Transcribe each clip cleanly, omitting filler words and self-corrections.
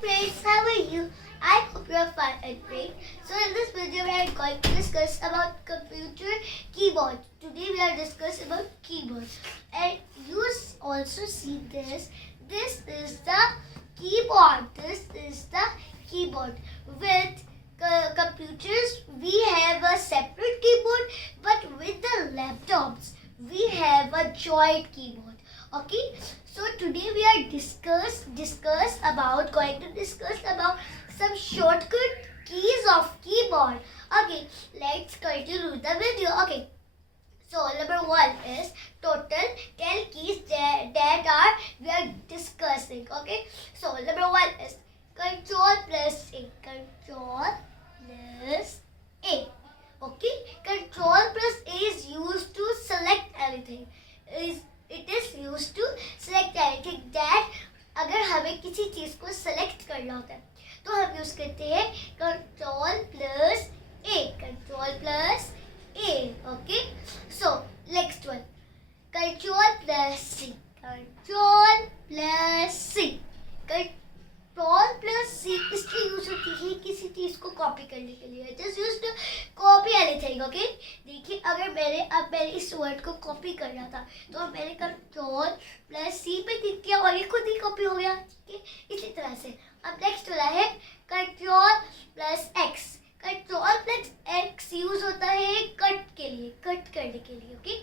friends, how are you? I hope you are fine and great. So in this video we are going to discuss about computer keyboard. Today we are discussing about keyboard. And you also see this. This is the keyboard. This is the keyboard. With computers we have a separate keyboard, but with the laptops we have a joint keyboard. Okay, so today we are going to discuss about some shortcut keys of keyboard. Okay, let's continue the video. Okay, so number 1 is total 10 keys that we are discussing. Okay, so number 1 is Control plus A. Control plus A. Okay, Control plus A is used to select anything. It is used to select anything that अगर हमें किसी चीज को select करना होता है तो हम यूज करते हैं control plus A. Control plus A. Okay, so next one control plus C. Control plus C. Control plus C इसलिए यूज होती है किसी चीज को कॉपी करने के लिए. Just use to copy anything. Okay, देखिए अगर मैंने इस वर्ड को कॉपी करना था तो मैंने कंट्रोल प्लस सी पे क्लिक किया और ये खुद ही कॉपी हो गया. ठीक है, इसी तरह से. अब नेक्स्ट वाला है control plus x. Control plus x use होता है कट के लिए, कट करने के लिए. ओके,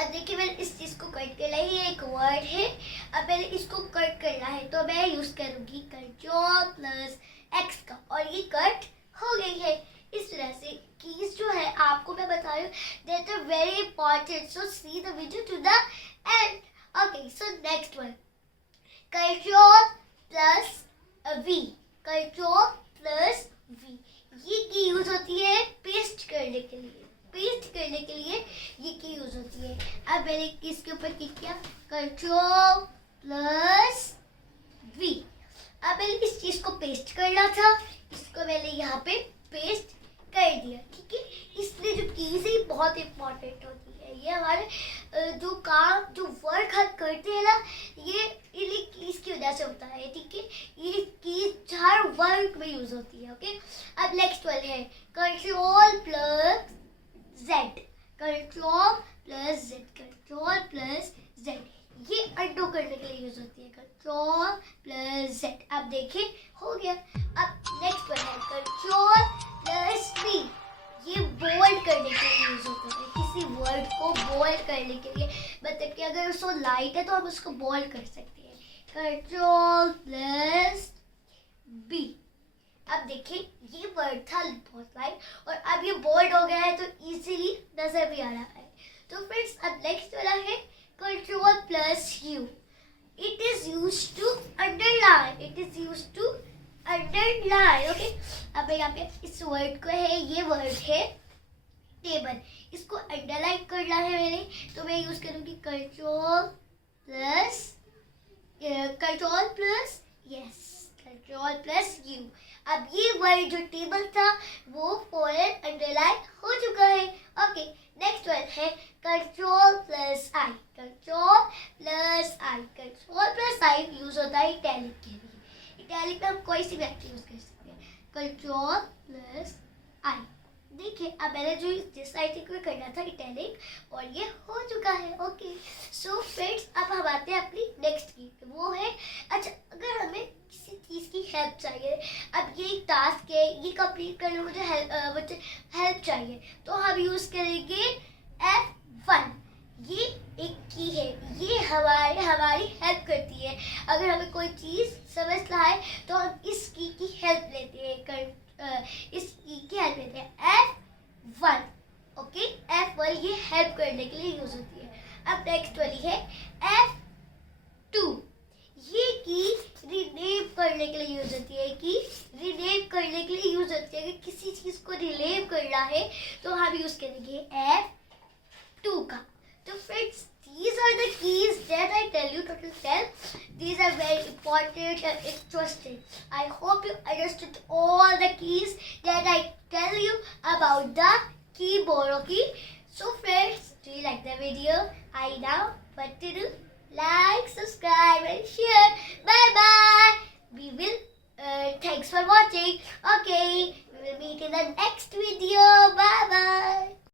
अब देखिए मैंने इस चीज को कट करना है. ये एक वर्ड है, अब मैंने इसको कट करना है तो मैं यूज करूंगी कंट्रोल प्लस एक्स का और ये कट हो गई है. इस तरह से कीज जो है आपको मैं बता रही हूँ that are very important, so see the video to the end. Okay, so next one control plus V. Control plus V ये की यूज होती है पेस्ट करने के लिए. पेस्ट करने के लिए ये की यूज होती है. अब मैंने किसके ऊपर क्लिक किया कंट्रोल प्लस वी. अब मैंने इस चीज को पेस्ट करना था, इसको मैंने यहाँ पे पेस्ट कर दिया. ठीक है, इसलिए जो कीज है बहुत इंपॉर्टेंट होती है. ये हमारे जो काम जो वर्क हम करते हैं ना ये इन्हीं कीज की वजह से होता है. ठीक है, ये कीज हर वर्क में यूज होती है. ओके, अब नेक्स्ट वन है control plus Z. Control plus Z. Control plus Z ये अंडो करने के लिए यूज होती है. Control plus Z. अब देखिए हो गया. अब नेक्स्ट वन है कंट्रोल प्लस बी. ये बोल्ड करने के लिए यूज होता है. किसी वर्ड को बोल्ड करने के लिए, मतलब कि अगर उसको लाइट है तो हम उसको बोल्ड कर सकते हैं. Control plus B. अब देखिए ये वर्ड था बहुत लाइट और अब ये बोल्ड हो गया है तो इजीली नजर भी आ रहा है. तो फ्रेंड्स अब नेक्स्ट वाला है control plus U. It is used to underline. It is used to underline. Okay, अब यहाँ पे इस वर्ड को है, ये वर्ड है टेबल, इसको अंडरलाइन करना है मैंने तो मैं यूज करूंगी control plus yes control plus you. अब ये वर्ड जो टेबल था वो फॉरन अंडरलाइन हो चुका है. ओके, नेक्स्ट वर्ड है कंट्रोल प्लस आई. कंट्रोल प्लस आई. कंट्रोल प्लस आई यूज होता है इटैलिक के लिए. इटैलिक में हम कोई सी भी यूज कर सकते हैं. कंट्रोल प्लस आई. देखिए अब मैंने जो जिस राइटिंग को करना था इटैलिक और ये हो चुका है. ओके, सो फ्रेंड्स अब हम आते हैं अपनी नेक्स्ट की. वो है अच्छा अगर हमें किसी चीज़ की हेल्प चाहिए, अब ये एक टास्क है, ये कंप्लीट करने में मुझे हेल्प चाहिए तो हम यूज़ करेंगे F1. ये एक की है, ये हमारी हेल्प करती है. अगर हमें कोई चीज़ समझ ना आए तो हम इस की हेल्प लेते हैं. इस की हेल्प लेते हैं F1. ओके, F1 ये हेल्प करने के लिए यूज होती है. अब नेक्स्ट वाली है F2. ये की रिनेम करने के लिए यूज होती है. कि रिनेम करने के लिए यूज होती है. अगर किसी चीज को रिनेम करना है तो हम यूज करेंगे F2 का. तो friends these are the keys that I tell you total 10. These are very important and interesting. I hope you understood all the keys that I tell you about the keyboard. Okay, so friends, do you like the video? I now what to do? Like, subscribe and share. Bye bye. We will Thanks for watching. Okay, we will meet in the next video. Bye bye.